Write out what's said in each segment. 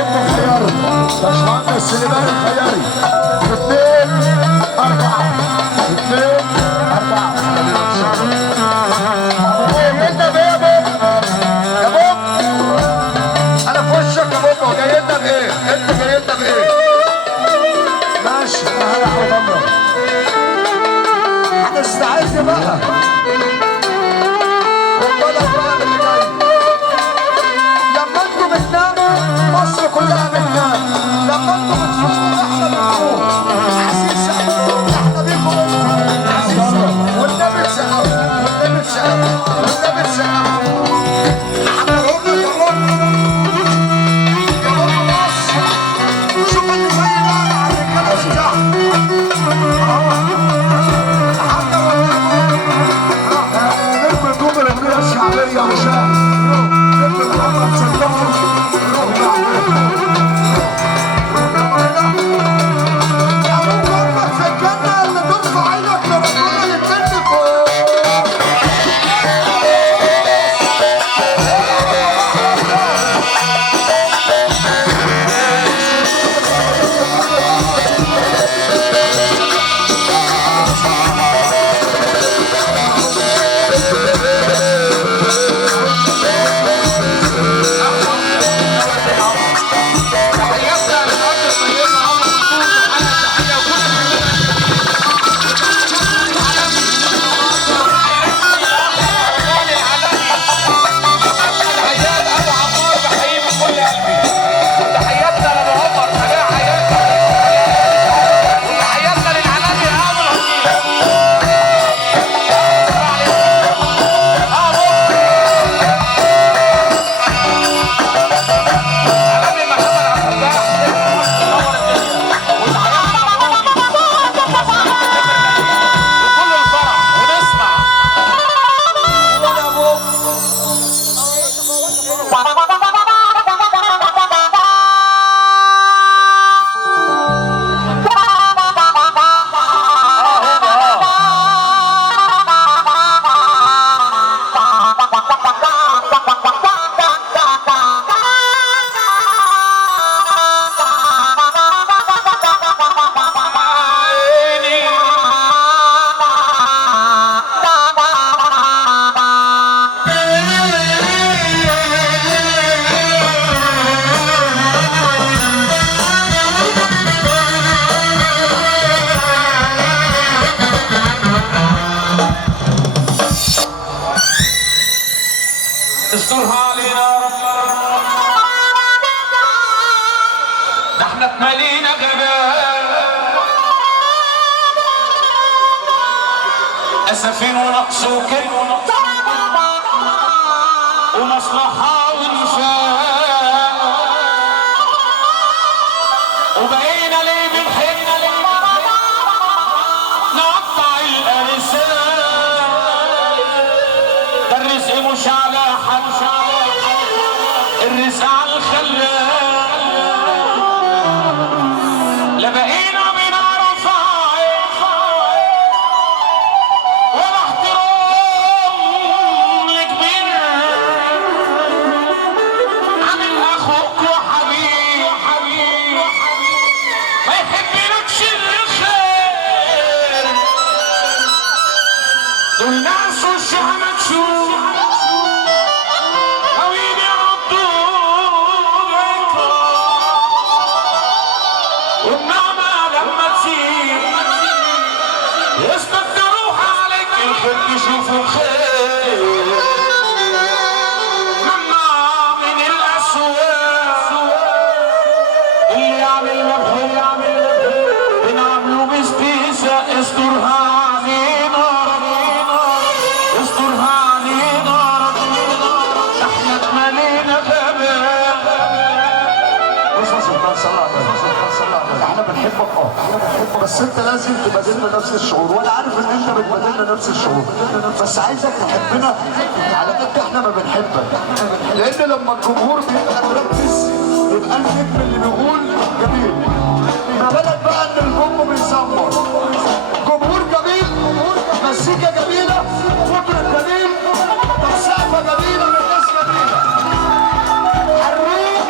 ابن خياري باشمهندس سليمان الخياري 2-4 2-4 انت بايه يا بوب انا في وشك يا بوب جاي لنا بايه؟ انت جاي لنا بايه؟ ماشي انا هلعب وضمك هتستعز بقى والبلد بقى اللي جاي لما انتوا بتناموا مصر كلها بتنام لما انتوا بتفوقوا احنا بنفوق عزيز احنا بيكم عزيز والنبي تسقفوا والنبي تسقفوا والنبي تسقفوا احنا قلنا يا رب يا رب مصر شوف اللي زي بقى على الرجاله بتاعها حتى نجم الجمهور الأمنية الشعبية وشاب نجم محمد صدام استرها علينا يا رب ده احنا اتملينا غباء اسفين ونقص وكل ومصلحه ونفاق وبقينا ليه بنحب نقطع الارسال ده الرزق مش على حد الرزق على الخلاق لا بقينا بنعرف ولا احترام لكبير عامل اخوك وحبيب ما يحبلكش الخير دول ناس وشها تشوف يشوفوا الخير ممنوع من الأسواق اللي يعمل مبهر بنعمله باستهزاء استرها علينا استرها علينا احنا اتملينا غباء احنا بنحبك بس انت لازم تبادلنا نفس الشعور وانا عارف ان انت بتبادلنا نفس الشعور بس عايزك تحبنا على قد احنا ما بنحبك لان لما الجمهور بيبقى مركز يبقى النجم اللي بيقول جميل ما بالك بقى ان الجمهور بيسمر جمهور جميل مزيكا جميله فكره جميل تسقفه جميله من ناس جميله حروق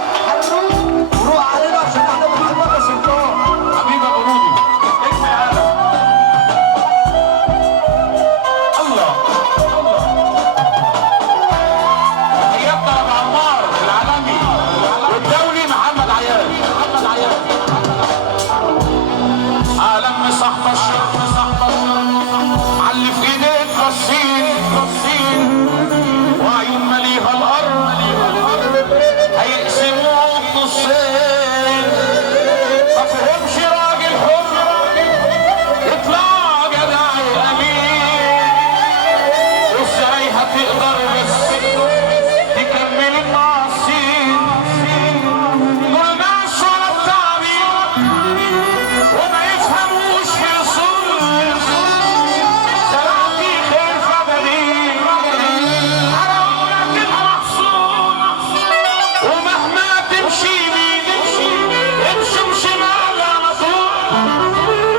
نصين ما فهمش راجل حر يطلع جدع امين وازاي هتقدر بس تكمل المعصين دول ناس ولا التعبير وما يفهموش في اصول سلعتي خير فبديل حرامك المحصول ومهما تمشي يمين امشي شمال على طول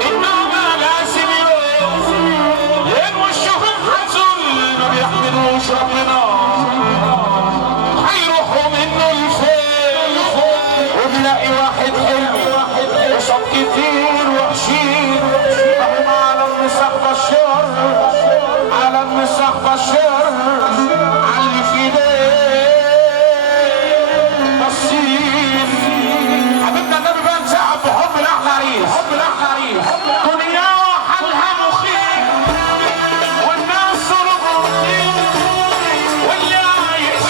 انما لازم يوم الشهور هتزول ما بيحملوش ربنا هيروحوا منه لفين وبنلاقي واحد حلو وصاب كتير وحشين اهم على المساق بشار على المساق بشار علي في ايديه بصين حبيبنا النبي بقى نسحب بحب الاحلى عريس حب الاحلى عريس دنيا وحالها مخيف والناس ربطين واللي عايش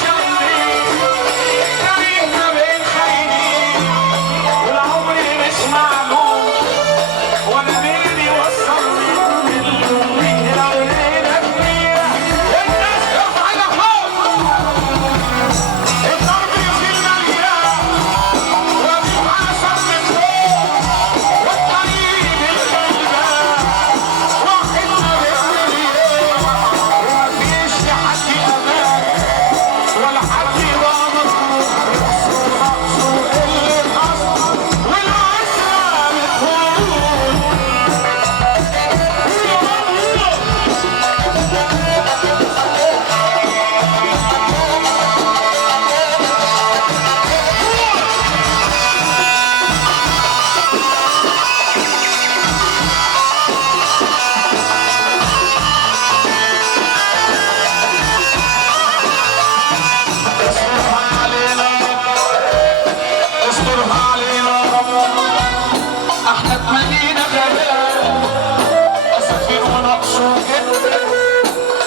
كريهنا بين خاينين والعمر مش معلوم ولا مين يوصلني ليلة وليلة كبيرة والناس ترفع لفوق الضرب في المليان وبيحاسب من فوق والطريق الغلبان واحد ما بيعمل ومفيش لحد امان ولا حد ضابط مقصود اللي قصد والعشرة بتهون استرها علينا استرها علينا احنا اتمنينا غباء اسفين ونقصوا جدا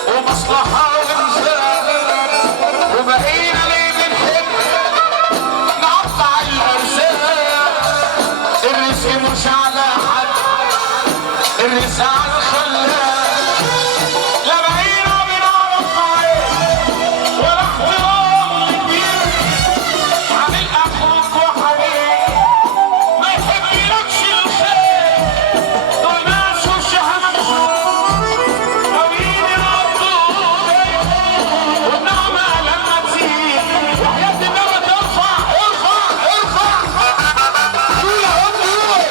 ومصلحة وانسان وبقينا ليه بنحب نقطع الارزاق الرزق مش على حد الرزق على الخلاق لا بقينا بنعرف عيب ولا احترام لكبير عامل اخوك وحبيب ما يحبلكش الخير دول ناس وشها مكشوف ناويين يردوا والنعمة لما تزيد وحياة النبي ترفع ارفع ارفع قول يا رب قول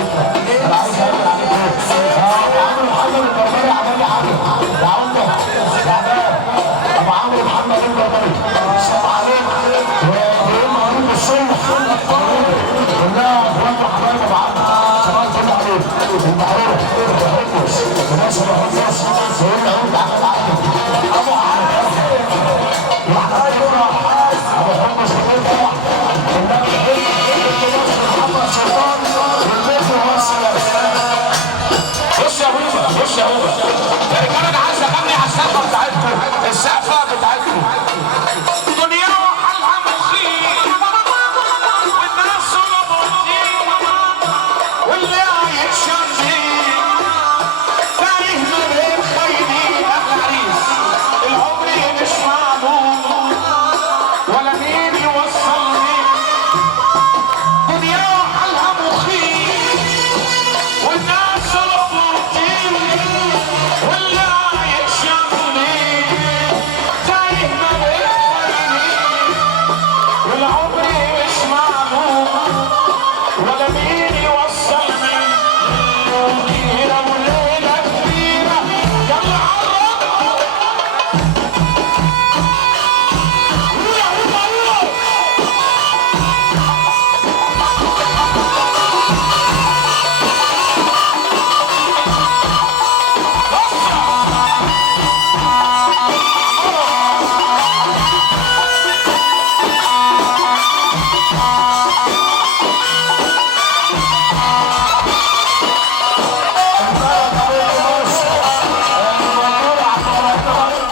عنك